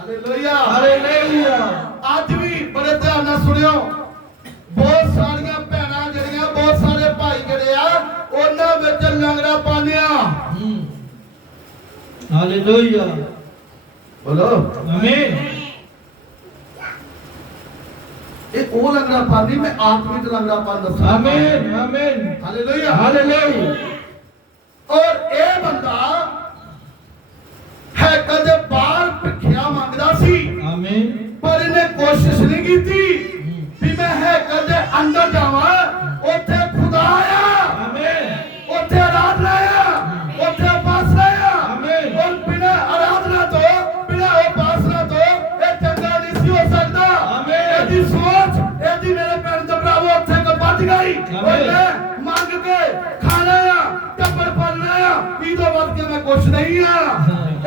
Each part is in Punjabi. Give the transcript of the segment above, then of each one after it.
ਹਾਲੇਲੂਇਆ। ਹਾਲੇਲੂਇਆ। ਅੱਜ ਵੀ ਬੜੇ ਧਿਆਨ ਨਾਲ ਸੁਣਿਓ ਬਹੁਤ ਸਾਰੀਆਂ ਭੈਣਾਂ ਜਿਹੜੀਆਂ ਬਹੁਤ ਸਾਰੇ ਭਾਈ ਜਿਹੜੇ ਆ ਉਹਨਾਂ ਵਿੱਚ ਲੰਗੜਾ ਪਾਣਿਆ ਹਾਲੇਲੂਇਆ। ਬੋਲੋ। ਆਮੀਨ। ਇਹ ਉਹ ਲੰਗੜਾ ਪਾਣੀ ਮੈਂ ਆਤਮਿਕ ਲੰਗੜਾ ਪਾਣ ਦੱਸਾਂ। ਆਮੀਨ ਆਮੀਨ। ਹਾਲੇਲੂਇਆ। ਹਾਲੇਲੂਇਆ। ਔਰ ਇਹ ਬੰਦਾ ਹੈ ਕਦੇ ਕੋਸ਼ਿਸ਼ ਨਹੀਂ ਕੀਤੀ ਵੀ ਮੈਂ ਹੈ ਕਦੇ ਅੰਦਰ ਜਾਵਾਂ। ਉੱਥੇ ਖੁਦਾ ਆ। ਆਮੀਨ ਉੱਥੇ ਆਰਾਧਨਾ ਆ। ਉੱਥੇ ਉਪਾਸਨਾ ਆ। ਆਮੀਨ। ਔਰ ਬਿਨਾਂ ਆਰਾਧਨਾ ਤੋਂ ਬਿਨਾਂ ਉਪਾਸਨਾ ਤੋਂ ਇਹ ਚੰਗਾ ਨਹੀਂ ਸੀ ਹੋ ਸਕਦਾ। ਆਮੀਨ। ਇਹਦੀ ਸੋਚ ਇਹਦੀ ਮੇਰੇ ਭੈਣ ਤੇ ਭਰਾਵੋ ਉੱਥੇ ਕੋ ਵੱਜ ਗਈ। ਮੈਂ ਮੰਗ ਕੇ ਖਾਣਾ ਆ ਟੱਬਰ ਪਾਲਣਾ ਆ ਇਹਦੋਂ ਵੱਧ ਕੇ ਮੈਂ ਕੁਛ ਨਹੀਂ ਆ।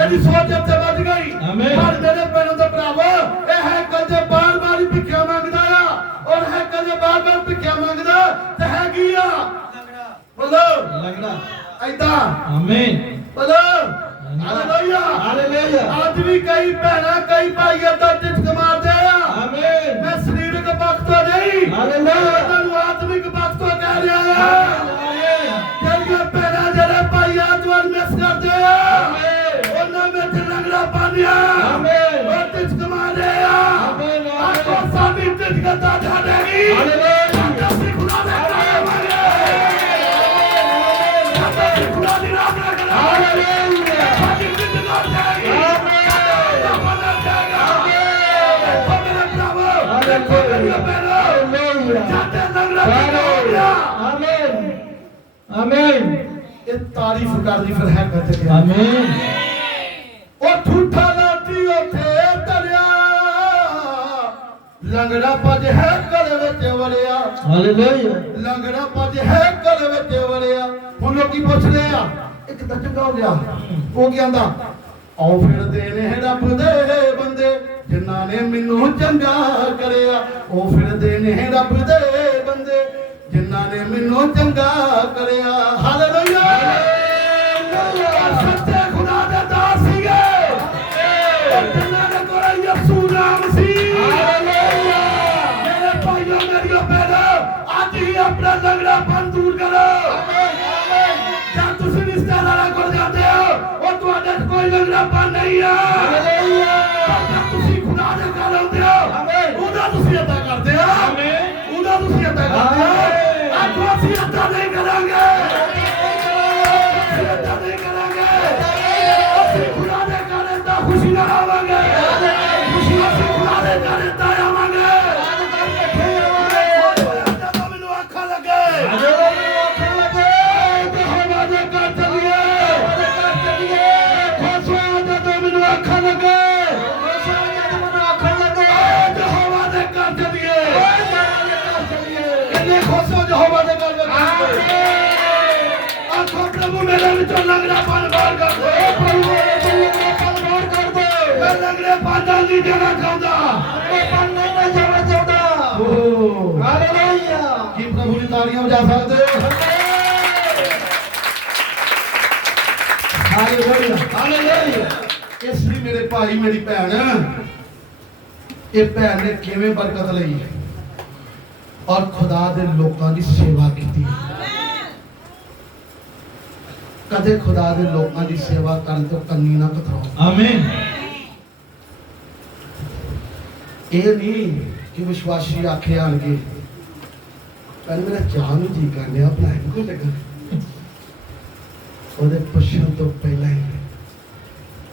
ਇਹਦੀ ਸੋਚ ਉੱਥੇ ਵੱਜ ਗਈ। ਆਮੀਨ। ਪਰ ਮੇਰੇ ਭੈਣ ਤੇ ਭਰਾਵੋ ਐਦਾਂ ਆਮੀਨ ਬੋਲੋ। ਹਾਲੇਲੂਇਆ ਹਾਲੇਲੂਇਆ ਅੱਜ ਵੀ ਕਈ ਭੈਣਾਂ ਕਈ ਭਾਈ ਏਦਾਂ ਟਿਚਕ ਮਾਰਦੇ ਆ। ਆਮੀਨ ਮੈਂ ਸਰੀਰਕ ਪੱਖ ਤੋਂ ਨਹੀਂ। ਹਾਲੇਲੂਇਆ। ਮੈਂ ਤੁਹਾਨੂੰ ਆਤਮਿਕ ਪੱਖ ਤੋਂ ਕਹਿ ਰਿਹਾ ਆ। ਜਿਹੜੀਆਂ ਭੈਣਾਂ ਜਿਹੜੇ ਭਾਈ ਆਤਮਨ ਮਿਸ ਕਰਦੇ ਆ। ਉਹਨਾਂ ਵਿੱਚ ਲੰਗੜਾ ਪਾਣਿਆ ਆਮੀਨ। ਉਹ ਟਿਚਕ ਮਾਰਦੇ ਆ। ਆਮੀਨ। ਆਖੋ ਸਾਡੀ ਟਿਚਕ ਤਾਂ ਛੱਡੇਗੀ ਹਾਲੇਲੂਇਆ। ਆਮੀਨ ਆਮੀਨ ਇਹ ਤਾਰੀਫ ਕਰਦੀ ਫਿਰ ਹੈ ਗੱਜ ਗਿਆ। ਆਮੀਨ ਉਹ ਠੂਠਾ ਲਾਤੀ ਉੱਥੇ ਤਰਿਆ ਲੰਗੜਾ ਭੱਜ ਹੈ ਗਲ ਵਿੱਚ ਵੜਿਆ। ਹਾਲੇਲੂਇਆ ਲੰਗੜਾ ਭੱਜ ਹੈ ਗਲ ਵਿੱਚ ਵੜਿਆ। ਹੁਣ ਲੋਕੀ ਪੁੱਛਦੇ ਆ ਇੱਕ ਤਾਂ ਚੰਗਾ ਹੋ ਗਿਆ। ਉਹ ਕੀ ਆਂਦਾ? ਆਓ ਫਿਰਦੇ ਨੇ ਰੱਬ ਦੇ ਬੰਦੇ। ਜਿਨ੍ਹਾਂ ਨੇ ਮੈਨੂੰ ਚੰਗਾ ਕਰਿਆ ਉਹ ਫਿਰਦੇ ਨੇ ਰੱਬ ਦੇ ਬੰਦੇ। ਜਿਨ੍ਹਾਂ ਨੇ ਮੈਨੂੰ ਚੰਗਾ ਕਰਿਆ ਹਾਲੇਲੂਇਆ। ਸੱਚੇ ਖੁਦਾ ਦੇ ਦਾਸ ਸੀਗੇ। ਜਿਨ੍ਹਾਂ ਦੇ ਕੋਲ ਯਿਸੂ ਨਾਮ ਸੀ। ਹਾਲੇਲੂਇਆ। ਮੇਰੇ ਭਾਈਓ ਮੇਰੀਓ ਭੈਣੋ ਅੱਜ ਹੀ ਆਪਣਾ ਲੰਗੜਾ ਪਨ ਦੂਰ ਕਰੋ। ਜਦ ਤੁਸੀਂ ਰਿਸ਼ਤੇਦਾਰਾਂ ਕੋਲ ਜਾਂਦੇ ਹੋ ਉਹ ਤੁਹਾਡੇ ਕੋਈ ਲੰਗੜਾ ਪਨ ਨਹੀਂ ਆ। ਹਾਲੇਲੂਇਆ। ਪ੍ਰਭੂ ਮੇਰੇ ਵਿੱਚੋਂ ਲੰਗੜਾ ਪਨ ਬਾਹਰ ਕਰ ਦੇ। ਪ੍ਰਭੂ ਮੇਰੇ ਵਿੱਚੋਂ ਲੰਗੜਾ ਪਨ ਬਾਹਰ ਕਰ ਦੇ। ਮੈਂ ਲੰਗੜੇ ਪਾਦਾਂ ਦੀ ਜਗ੍ਹਾ ਚਾਹੁੰਦਾ। ਓਹ ਹਾਲੇਲੂਇਆ। ਕੀ ਪ੍ਰਭੂ ਦੀ ਤਾੜੀਆਂ ਵਜਾ ਸਕਦੇ ਹੋ? ਹਾਲੇਲੂਇਆ। ਹਾਲੇਲੂਇਆ। ਇਸ ਲਈ ਮੇਰੇ ਭਾਈ ਮੇਰੀ ਭੈਣ ਇਹ ਭੈਣ ਨੇ ਕਿਵੇਂ ਬਰਕਤ ਲਈ ਔਰ ਖੁਦਾ ਦੇ ਲੋਕਾਂ ਦੀ ਸੇਵਾ ਕੀਤੀ ਕਦੇ ਖੁਦਾ ਦੇ ਲੋਕਾਂ ਦੀ ਸੇਵਾ ਕਰਨ ਤੋਂ ਕੰਨੀ ਨਾ ਕਤਰਾਓ। ਆਮੀਨ ਇਹ ਨਹੀਂ ਕਿ ਵਿਸ਼ਵਾਸੀ ਆਖੇ ਆਣਗੇ ਪਰ ਮੇਰਾ ਚਾਹ ਨੂੰ ਜੀ ਕਰ ਲਿਆ ਬਣਾਇਆ ਕੋਈ ਲੱਗਾ? ਉਹਦੇ ਪੁੱਛਣ ਤੋਂ ਪਹਿਲਾਂ ਹੀ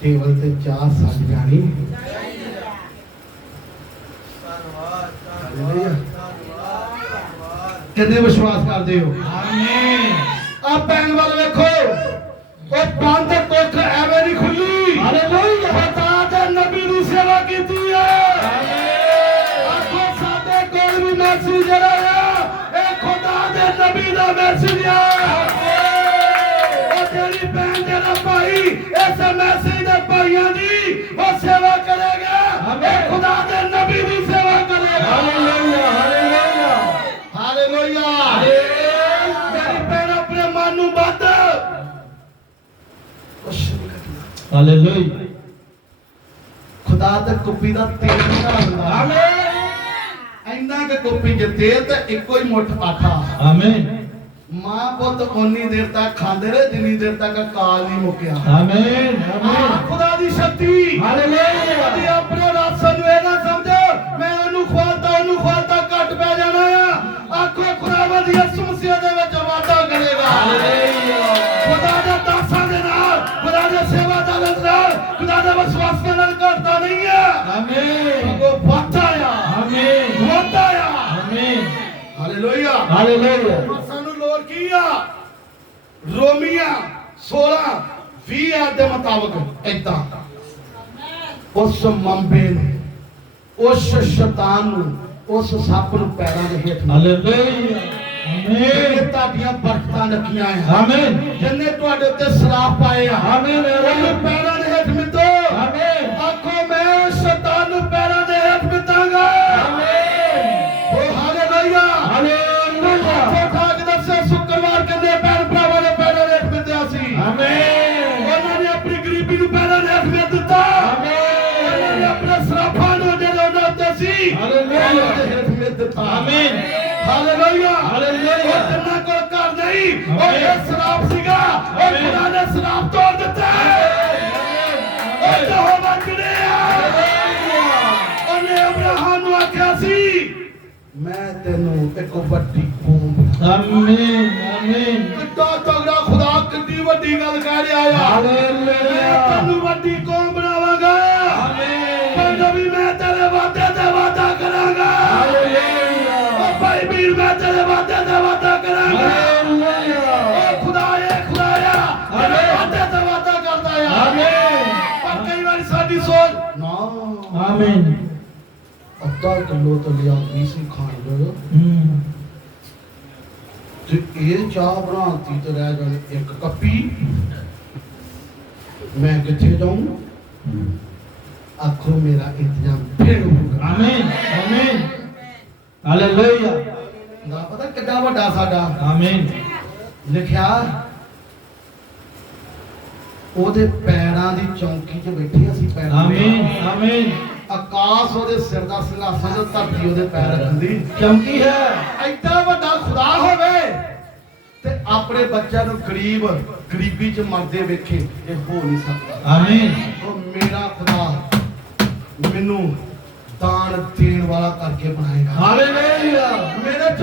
ਟੇਬਲ ਤੇ ਚਾਹ ਸੱਜ ਜਾਣੀ। ਕਿੰਨੇ ਵਿਸ਼ਵਾਸ ਕਰਦੇ ਹੋ? ਆਮੀਨ ਆ ਭੈਣ ਵੱਲ ਇਸ ਮੈਸੇਜ ਦੇ ਭਾਈਆਂ ਦੀ ਉਹ ਸੇਵਾ ਕਰੇਗਾ। ਇਹ ਖੁਦਾ ਦੇ ਨਬੀ ਦੀ ਸੇਵਾ ਕਰੇਗਾ। ਹਾਲੇਲੂਇਆ ਹਾਲੇਲੂਇਆ ਹਾਲੇਲੂਇਆ ਮੇਰੀ ਭੈਣ ਆਪਣੇ ਮਨ ਨੂੰ ਬੱਧ ਹਾਲੇਲੂਇਆ ਖੁਦਾ ਤੇ ਕੁੱਪੀ ਦਾ ਤੇਲ ਨਹੀਂ ਢਾਲਦਾ ਆਮੀਨ ਇੰਨਾ ਕਿ ਕੁੱਪੀ ਚ ਤੇਲ ਤੇ ਇੱਕੋ ਹੀ ਮੁੱਠ ਆਟਾ ਆਮੀਨ ਮਾਂ ਪੁੱਤ ਓਨੀ ਦੇਰ ਤੱਕ ਖਾਂਦੇ ਰਹੇ ਜਿੰਨੀ ਦੇਰ ਤੱਕ ਕਾਲ ਨਹੀਂ ਮੁੱਕਿਆ। ਆਮੀਨ ਆਮੀਨ ਖੁਦਾ ਦੀ ਸ਼ਕਤੀ। ਹਾਲੇਲੂਇਆ ਕਦੀ ਆਪਣੇ ਰਾਸਾਂ ਨੂੰ ਇਹ ਨਾ ਸਮਝੋ ਮੈਂ ਉਹਨੂੰ ਖਵਾਲਤਾ ਉਹਨੂੰ ਖਵਾਲਤਾ ਘੱਟ ਪੈ ਜਾਣਾ ਆ। ਆਖੋ ਖੁਦਾਵੰਦ ਯਿਸੂ ਮਸੀਹ ਦੇ ਵਿੱਚ ਵਾਅਦਾ ਕਰੇਗਾ। ਹਾਲੇਲੂਇਆ ਖੁਦਾ ਦੇ ਦਾਸਾਂ ਦੇ ਨਾਲ ਖੁਦਾ ਦੇ ਸੇਵਾਦਾਰਾਂ ਦੇ ਨਾਲ ਖੁਦਾ ਦੇ ਵਿਸ਼ਵਾਸੀਆਂ ਨਾਲ ਘਟਦਾ ਨਹੀਂ ਹੈ ਆਮੀਨ ਉਹ ਵਾਧਾ ਆ। ਆਮੀਨ ਵਾਧਾ ਆ। ਆਮੀਨ ਹਾਲੇਲੂਇਆ ਹਾਲੇਲੂਇਆ ਸਾਨੂੰ ਲੋੜ ਕੀ ਆ ਰੋਮੀਆਂ 16 20 ਆਦ ਦੇ ਮੁਤਾਬਕ ਇਦਾਂ ਉਸ ਮੰਬੇ ਨੂੰ ਉਸ ਸ਼ੈਤਾਨ ਨੂੰ ਉਸ ਸੱਪ ਨੂੰ ਪੈਰਾਂ ਦੇ ਹੇਠ ਹਾਲੇਲੂਇਆ ਆਮੀਨ ਤੁਹਾਡੀਆਂ ਬਰਕਤਾਂ ਰੱਖੀਆਂ ਆ ਆਮੀਨ ਜਿਹਨੇ ਤੁਹਾਡੇ ਉੱਤੇ ਸਰਾਪ ਪਾਏ ਆ ਆਮੀਨ ਉਹਨੂੰ ਪੈਰਾਂ ਸੀ ਹਾਲੇਲੂਇਆ। ਦੇ ਹੇਠ ਦਿੱਤਾ ਆਮੀਨ ਹਾਲੇਲੂਇਆ ਹਾਲੇਲੂਇਆ। ਉਹ ਜਿੰਨਾ ਕੋਲ ਘਰ ਨਹੀਂ ਉਹ। ਇਹ ਸਰਾਪ ਸੀਗਾ ਉਹ। ਖੁਦਾ ਨੇ ਸਰਾਪ ਤੋੜ ਦਿੱਤਾ ਉਹ ਯਹੋਵਾ ਜੁੜਿਆ ਉਹਨੇ ਅਬਰਾਹਮ ਨੂੰ ਆਖਿਆ ਸੀ ਮੈਂ ਤੈਨੂੰ ਇੱਕ ਵੱਡੀ ਕੌਮ ਬਣਾ ਆਮੀਨ ਆਮੀਨ ਕਿੱਡਾ ਤਗੜਾ ਖੁਦਾ ਕਿੰਨੀ ਵੱਡੀ ਗੱਲ ਕਹਿ ਰਿਹਾ ਆ ਹਾਲੇਲੂਇਆ। ਤੈਨੂੰ ਵੱਡੀ ਕੌਮ ਆਮੀਨ ਅੱਧਾ ਕਿਲੋ ਤੋਂ ਲਿਆ 20 ਖਾਣ ਲੋ ਹਮ ਤੇ ਇਹ ਚਾਹ ਬਣਾਉਂਦੀ ਤੇ ਰਹਿ ਜਾਣੀ ਇੱਕ ਕੱਪੀ। ਮੈਂ ਕਿੱਥੇ ਜਾਊਂ? ਆਖੋ ਮੇਰਾ ਇੰਤਜ਼ਾਮ ਫਿਰ ਹੋਊਗਾ ਆਮੀਨ ਆਮੀਨ ਹਾਲੇਲੂਇਆ ਨਾ ਪਤਾ ਕਿੱਡਾ ਵੱਡਾ ਸਾਡਾ। ਆਮੀਨ ਲਿਖਿਆ ਉਹਦੇ ਪੈਰਾਂ ਦੀ ਚੌਂਕੀ 'ਚ ਬੈਠੇ ਅਸੀਂ ਪੈਰਾਂ। ਆਮੀਨ ਆਮੀਨ ਆਕਾਸ਼ ਉਹਦੇ ਸਿਰ ਦਾ ਸਿੰਘਾਸਨ ਤੇ ਧਰਤੀ ਉਹਦੇ ਪੈਰ ਰੱਖਦੀ। ਚਮਕੀ ਹੈ। ਐਡਾ ਵੱਡਾ ਖੁਦਾ ਹੋਵੇ ਤੇ ਆਪਣੇ ਬੱਚਿਆਂ ਨੂੰ ਗਰੀਬ ਗਰੀਬੀ 'ਚ ਮਰਦੇ ਵੇਖੇ ਇਹ ਹੋ ਨਹੀਂ ਸਕਦਾ। ਆਮੀਨ। ਉਹ ਮੇਰਾ ਖੁਦਾ ਮੈਨੂੰ ਦਾਨ ਦੇਣ ਵਾਲਾ ਕਰਕੇ ਬਣਾਏਗਾ। ਹਾਲੇਲੂਇਆ। ਮੇਰੇ